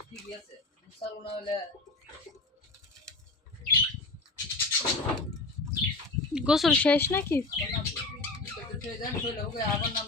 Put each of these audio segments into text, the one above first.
ঠিকই আছে মুসার না হলে গোসল শেষ নাকি আবার নাম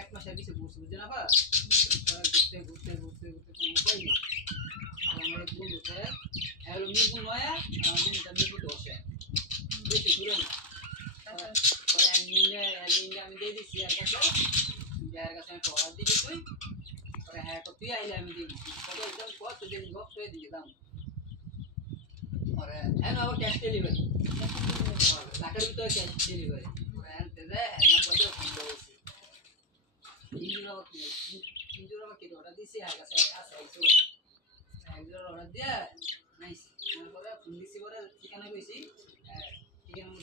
এক মাসের পিছিয়ে ঘুরছে বুঝছে না ঘুরতে ঘুরতে ঘুরতে ঘুরতে কোনো উপায় নেই আমার এক বন্ধু আছে হ্যাঁ মিরপুর নয়া আমার বন্ধুটা মিরপুর বসে বেশি দূরে না পরে নিলে নিলে আমি দিয়ে দিচ্ছি আর কাছে যার কাছে আমি অর্ডার দিবি তুই পরে হ্যাঁ তো তুই আইলে আমি দিব তবে একদম কত দিন বক্স হয়ে দিয়ে দাম পরে হ্যাঁ আবার ক্যাশ ডেলিভারি লাখের ভিতরে ক্যাশ ডেলিভারি হ্যাঁ দাদা নাম্বার দিয়ে ফোন করেছি তিনজন আবার তিনজন আবার কেটে অর্ডার দিয়েছি আর কাছে আছে আইসো একজন অর্ডার দিয়ে নাইস তারপরে ফোন দিছি পরে ঠিকানা কইছি ঠিকানা